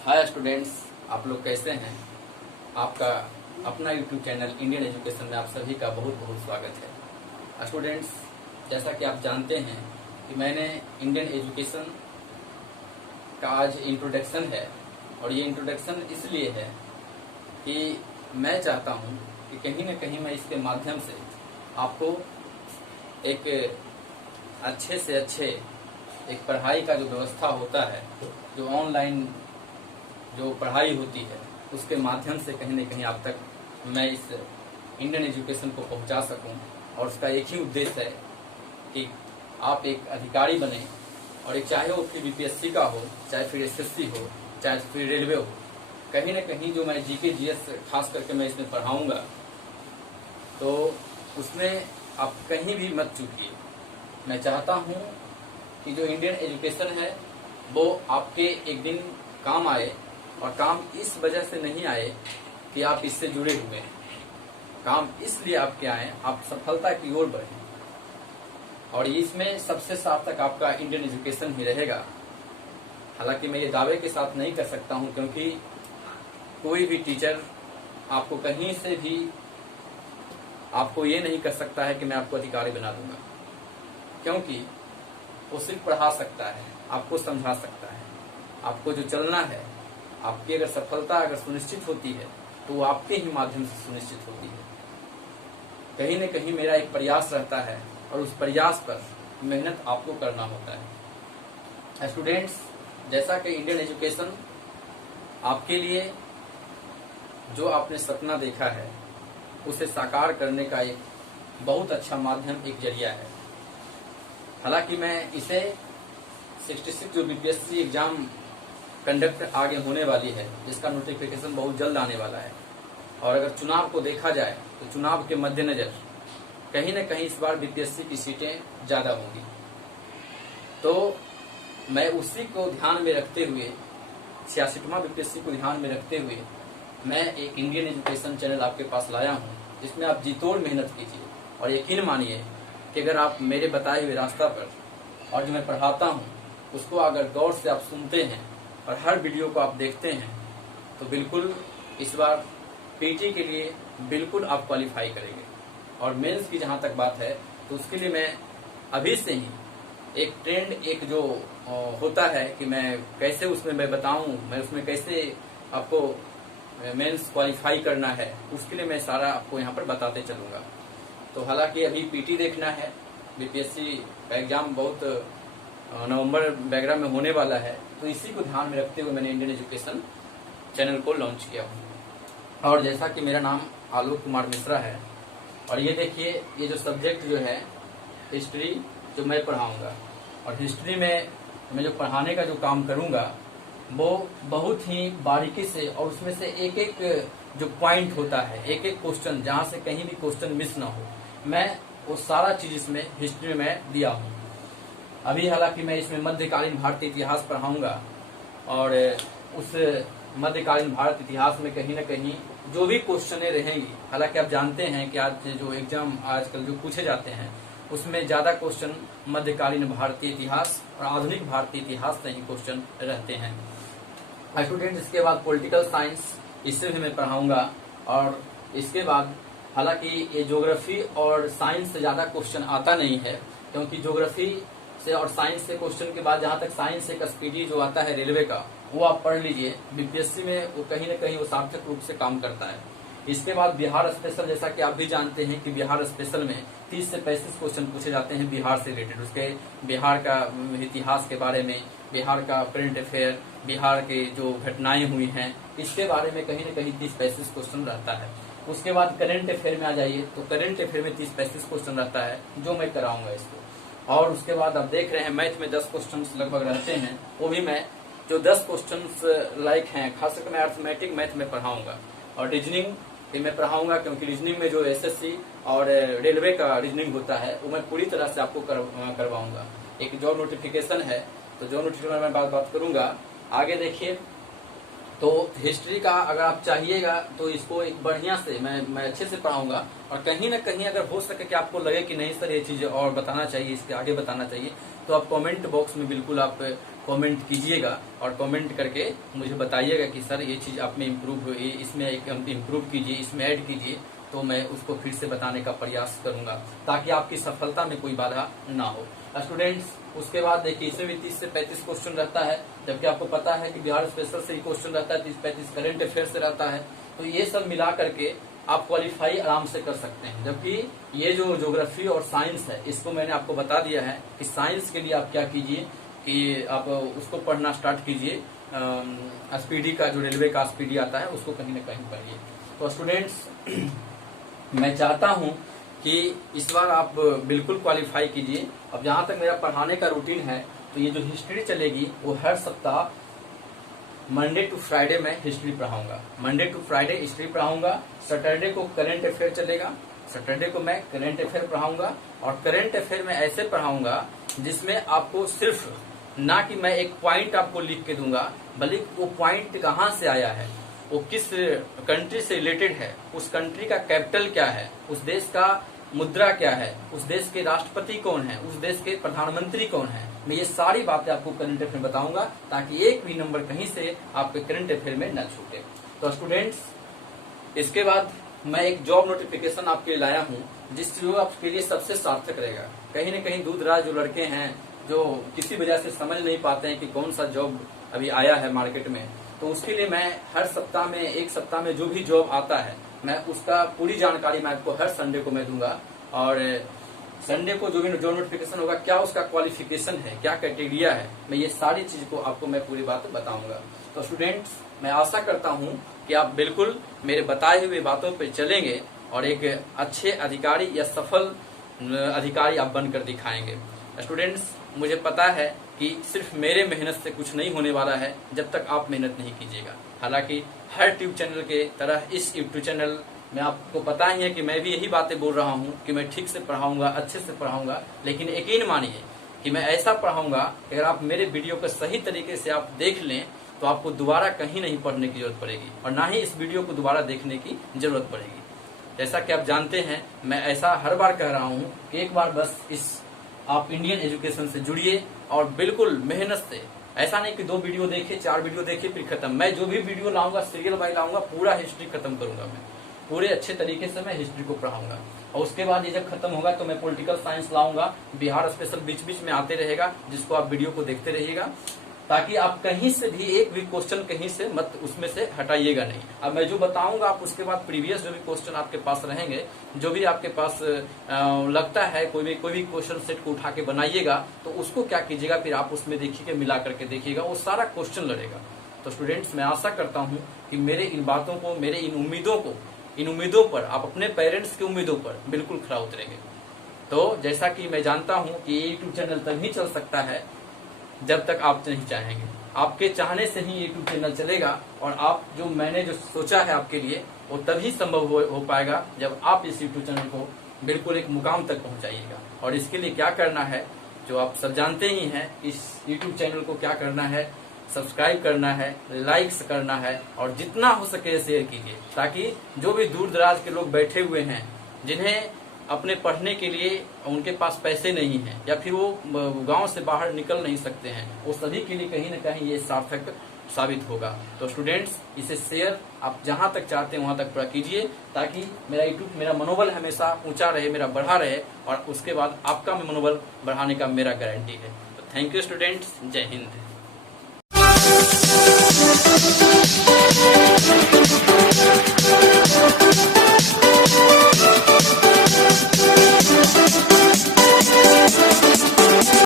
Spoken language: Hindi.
हाय स्टूडेंट्स, आप लोग कैसे हैं। आपका अपना यूट्यूब चैनल इंडियन एजुकेशन में आप सभी का बहुत बहुत स्वागत है। स्टूडेंट्स, जैसा कि आप जानते हैं कि मैंने इंडियन एजुकेशन का आज इंट्रोडक्शन है, और ये इंट्रोडक्शन इसलिए है कि मैं चाहता हूं कि कहीं न कहीं मैं इसके माध्यम से आपको एक अच्छे से अच्छे एक पढ़ाई का जो व्यवस्था होता है, जो ऑनलाइन जो पढ़ाई होती है, उसके माध्यम से कहीं न कहीं आप तक मैं इस इंडियन एजुकेशन को पहुंचा सकूं। और उसका एक ही उद्देश्य है कि आप एक अधिकारी बने, और एक चाहे वो फिर बीपीएससी का हो, चाहे फिर एसएससी हो, चाहे फिर रेलवे हो, कहीं न कहीं जो मैं जीके जीएस खास करके मैं इसमें पढ़ाऊंगा, तो उसमें आप कहीं भी मत चूकिए। मैं चाहता हूं कि जो इंडियन एजुकेशन है वो आपके एक दिन काम आए, और काम इस वजह से नहीं आए कि आप इससे जुड़े हुए हैं, काम इसलिए आपके आए आप सफलता की ओर बढ़ें। और इसमें सबसे सार्थक आपका इंडियन एजुकेशन ही रहेगा। हालांकि मैं ये दावे के साथ नहीं कर सकता हूं, क्योंकि कोई भी टीचर आपको कहीं से भी आपको ये नहीं कर सकता है कि मैं आपको अधिकारी बना दूंगा, क्योंकि वो सिर्फ पढ़ा सकता है, आपको समझा सकता है। आपको जो चलना है, आपकी अगर सफलता अगर सुनिश्चित होती है तो वो आपके ही माध्यम से सुनिश्चित होती है। कहीं न कहीं मेरा एक प्रयास रहता है, और उस प्रयास पर मेहनत आपको करना होता है। स्टूडेंट्स, जैसा कि इंडियन एजुकेशन आपके लिए जो आपने सपना देखा है उसे साकार करने का एक बहुत अच्छा माध्यम, एक जरिया है। हालांकि मैं इसे 66 जो बीपीएससी एग्जाम कंडक्ट आगे होने वाली है, जिसका नोटिफिकेशन बहुत जल्द आने वाला है, और अगर चुनाव को देखा जाए तो चुनाव के मद्देनजर कहीं न कहीं इस बार बीपीएससी की सीटें ज्यादा होंगी। तो मैं उसी को ध्यान में रखते हुए, 66वां बीपीएससी को ध्यान में रखते हुए, मैं एक इंडियन एजुकेशन चैनल आपके पास लाया हूं, जिसमें आप जी तोड़ मेहनत कीजिए। और यकीन मानिए कि अगर आप मेरे बताए हुए रास्ता पर और जो मैं पढ़ाता हूं उसको अगर गौर से आप सुनते हैं और हर वीडियो को आप देखते हैं, तो बिल्कुल इस बार पीटी के लिए बिल्कुल आप क्वालिफाई करेंगे। और मेंस की जहां तक बात है, तो उसके लिए मैं अभी से ही एक ट्रेंड, एक जो होता है कि मैं कैसे उसमें मैं बताऊं, मैं उसमें कैसे आपको मेंस क्वालिफाई करना है, उसके लिए मैं सारा आपको यहाँ पर बताते चलूंगा। तो हालांकि अभी पीटी देखना है, बीपीएससी का एग्जाम बहुत नवंबर वगैरह में होने वाला है, तो इसी को ध्यान में रखते हुए मैंने इंडियन एजुकेशन चैनल को लॉन्च किया हूँ। और जैसा कि मेरा नाम आलोक कुमार मिश्रा है, और ये देखिए, ये जो सब्जेक्ट जो है हिस्ट्री जो मैं पढ़ाऊंगा, और हिस्ट्री में मैं जो पढ़ाने का जो काम करूंगा वो बहुत ही बारीकी से, और उसमें से एक एक जो पॉइंट होता है, एक एक क्वेश्चन, जहां से कहीं भी क्वेश्चन मिस ना हो, मैं वो सारा चीज इसमें हिस्ट्री में दिया हूँ। अभी हालांकि मैं इसमें मध्यकालीन भारतीय इतिहास पढ़ाऊंगा, और उस मध्यकालीन भारत इतिहास में कहीं न कहीं जो भी क्वेश्चनें रहेंगी, हालांकि आप जानते हैं कि आज जो एग्जाम आजकल जो पूछे जाते हैं उसमें ज्यादा क्वेश्चन मध्यकालीन भारतीय इतिहास और आधुनिक भारतीय इतिहास से ही क्वेश्चन रहते हैं। स्टूडेंट, इसके बाद पॉलिटिकल साइंस, इससे भी मैं पढ़ाऊंगा। और इसके बाद हालांकि ये ज्योग्राफी और साइंस से ज्यादा क्वेश्चन आता नहीं है, क्योंकि ज्योग्राफी से और साइंस से क्वेश्चन के बाद जहां तक साइंस से स्पीडी जो आता है रेलवे का, वो आप पढ़ लीजिए। बीपीएससी में वो कहीं न कहीं वो सार्थक रूप से काम करता है। इसके बाद बिहार स्पेशल, जैसा कि आप भी जानते हैं कि बिहार स्पेशल में 30 से 35 क्वेश्चन पूछे जाते हैं बिहार से रिलेटेड, उसके बिहार का इतिहास के बारे में, बिहार का करंट अफेयर, बिहार के जो घटनाएं हुई हैं, इसके बारे में कहीं न कहीं 30-35 क्वेश्चन रहता है। उसके बाद करंट अफेयर में आ जाइए, तो करंट अफेयर में 30-35 क्वेश्चन रहता है, जो मैं कराऊंगा इसको। और उसके बाद आप देख रहे हैं मैथ में 10 क्वेश्चन लगभग रहते हैं, वो भी मैं जो 10 क्वेश्चन लाइक हैं, खासकर मैं अर्थमेटिक मैथ में पढ़ाऊंगा। और रीजनिंग भी मैं पढ़ाऊंगा, क्योंकि रीजनिंग में जो एसएससी और रेलवे का रीजनिंग होता है वो मैं पूरी तरह से आपको करवाऊंगा। एक जॉब नोटिफिकेशन है, तो जॉब नोटिफिकेशन में बात करूंगा। आगे देखिए, तो हिस्ट्री का अगर आप चाहिएगा तो इसको एक बढ़िया से मैं अच्छे से पढ़ाऊंगा। और कहीं ना कहीं अगर हो सके कि आपको लगे कि नहीं सर ये चीजें और बताना चाहिए, इसके आगे बताना चाहिए, तो आप कमेंट बॉक्स में बिल्कुल आप कमेंट कीजिएगा और कमेंट करके मुझे बताइएगा कि सर ये चीज आप में इसमें इम्प्रूव कीजिए, इसमें ऐड कीजिए, तो मैं उसको फिर से बताने का प्रयास करूंगा ताकि आपकी सफलता में कोई बाधा ना हो। स्टूडेंट्स, उसके बाद देखिए इसमें भी 30 से 35 क्वेश्चन रहता है, जबकि आपको पता है कि बिहार स्पेशल से ही क्वेश्चन रहता है, 30-35 करंट अफेयर से रहता है। तो ये सब मिला करके आप क्वालिफाई आराम से कर सकते हैं। जबकि ये जो ज्योग्राफी और साइंस है, इसको मैंने आपको बता दिया है कि साइंस के लिए आप क्या कीजिए कि आप उसको पढ़ना स्टार्ट कीजिए। स्पीडी का जो रेलवे का स्पीडी आता है उसको कहीं ना कहीं पढ़िए। तो स्टूडेंट्स, मैं चाहता हूं कि इस बार आप बिल्कुल क्वालिफाई कीजिए। अब जहां तक मेरा पढ़ाने का रूटीन है, तो ये जो हिस्ट्री चलेगी वो हर सप्ताह मंडे टू फ्राइडे में हिस्ट्री पढ़ाऊंगा। मंडे टू फ्राइडे हिस्ट्री पढ़ाऊंगा। सैटरडे को करंट अफेयर चलेगा, सैटरडे को मैं करंट अफेयर पढ़ाऊंगा। और करंट अफेयर में ऐसे पढ़ाऊंगा जिसमें आपको सिर्फ ना कि मैं एक पॉइंट आपको लिख के दूंगा, बल्कि वो पॉइंट कहाँ से आया है, वो किस कंट्री से रिलेटेड है, उस कंट्री का कैपिटल क्या है, उस देश का मुद्रा क्या है, उस देश के राष्ट्रपति कौन है, उस देश के प्रधानमंत्री कौन है, मैं ये सारी बातें आपको करंट अफेयर में बताऊंगा ताकि एक भी नंबर कहीं से आपके करंट अफेयर में न छूटे। तो स्टूडेंट्स, इसके बाद मैं एक जॉब नोटिफिकेशन आपके लिए लाया हूँ जिस जो आपके लिए सबसे सार्थक रहेगा। कहीं न कहीं दूर दराज जो लड़के हैं जो किसी वजह से समझ नहीं पाते हैं कि कौन सा जॉब अभी आया है मार्केट में, तो उसके लिए मैं हर सप्ताह में, एक सप्ताह में जो भी जॉब आता है, मैं उसका पूरी जानकारी मैं आपको हर संडे को मैं दूंगा। और संडे को जो भी जॉब नोटिफिकेशन होगा, क्या उसका क्वालिफिकेशन है, क्या क्राइटेरिया है, मैं ये सारी चीज को आपको मैं पूरी बात बताऊंगा। तो स्टूडेंट्स, मैं आशा करता हूँ कि आप बिल्कुल मेरे बताए हुए बातों पर चलेंगे और एक अच्छे अधिकारी या सफल अधिकारी आप बनकर दिखाएंगे। स्टूडेंट्स, मुझे पता है कि सिर्फ मेरे मेहनत से कुछ नहीं होने वाला है जब तक आप मेहनत नहीं कीजिएगा। हालांकि हर ट्यूब चैनल के तरह इस यूट्यूब चैनल में आपको पता ही है कि मैं भी यही बातें बोल रहा हूं कि मैं ठीक से पढ़ाऊंगा, अच्छे से पढ़ाऊंगा, लेकिन यकीन मानिए कि मैं ऐसा पढ़ाऊंगा कि अगर आप मेरे वीडियो को सही तरीके से आप देख लें तो आपको दोबारा कहीं नहीं पढ़ने की जरूरत पड़ेगी और ना ही इस वीडियो को दोबारा देखने की जरूरत पड़ेगी। जैसा कि आप जानते हैं, मैं ऐसा हर बार कह रहा हूँ कि एक बार बस आप इंडियन एजुकेशन से जुड़िए और बिल्कुल मेहनत से, ऐसा नहीं कि 2 वीडियो देखे, 4 वीडियो देखे फिर खत्म। मैं जो भी वीडियो लाऊंगा सीरियल बाय लाऊंगा, पूरा हिस्ट्री खत्म करूंगा। मैं पूरे अच्छे तरीके से मैं हिस्ट्री को पढ़ाऊंगा। और उसके बाद ये जब खत्म होगा तो मैं पॉलिटिकल साइंस लाऊंगा। बिहार स्पेशल बीच बीच में आते रहेगा, जिसको आप वीडियो को देखते रहिएगा ताकि आप कहीं से भी एक भी क्वेश्चन कहीं से मत उसमें से हटाइएगा नहीं। अब मैं जो बताऊंगा आप उसके बाद प्रीवियस जो भी क्वेश्चन आपके पास रहेंगे, जो भी आपके पास लगता है कोई भी क्वेश्चन सेट को उठा के बनाइएगा, तो उसको क्या कीजिएगा, फिर आप उसमें देखिएगा, मिला करके देखिएगा, वो सारा क्वेश्चन लड़ेगा। तो स्टूडेंट्स, मैं आशा करता हूँ कि मेरे इन बातों को, मेरे इन उम्मीदों पर आप अपने पेरेंट्स की उम्मीदों पर बिल्कुल खरा उतरेंगे। तो जैसा कि मैं जानता हूँ कि ये यूट्यूब चैनल तभी चल सकता है जब तक आप नहीं चाहेंगे। आपके चाहने से ही यूट्यूब चैनल चलेगा और आप मैंने जो सोचा है आपके लिए वो तभी संभव हो पाएगा जब आप इस यूट्यूब चैनल को बिल्कुल एक मुकाम तक पहुंचाइएगा। और इसके लिए क्या करना है, जो आप सब जानते ही हैं, इस यूट्यूब चैनल को क्या करना है, सब्सक्राइब करना है, लाइक्स करना है और जितना हो सके शेयर कीजिए, ताकि जो भी दूर दराज के लोग बैठे हुए हैं, जिन्हें अपने पढ़ने के लिए उनके पास पैसे नहीं हैं या फिर वो गांव से बाहर निकल नहीं सकते हैं, वो सभी के लिए कहीं न कहीं ये सार्थक साबित होगा। तो स्टूडेंट्स, इसे शेयर आप जहां तक चाहते हैं वहां तक पूरा कीजिए ताकि मेरा मनोबल हमेशा ऊंचा रहे, मेरा बढ़ा रहे और उसके बाद आपका मनोबल बढ़ाने का मेरा गारंटी है। तो थैंक यू स्टूडेंट्स, जय हिंद।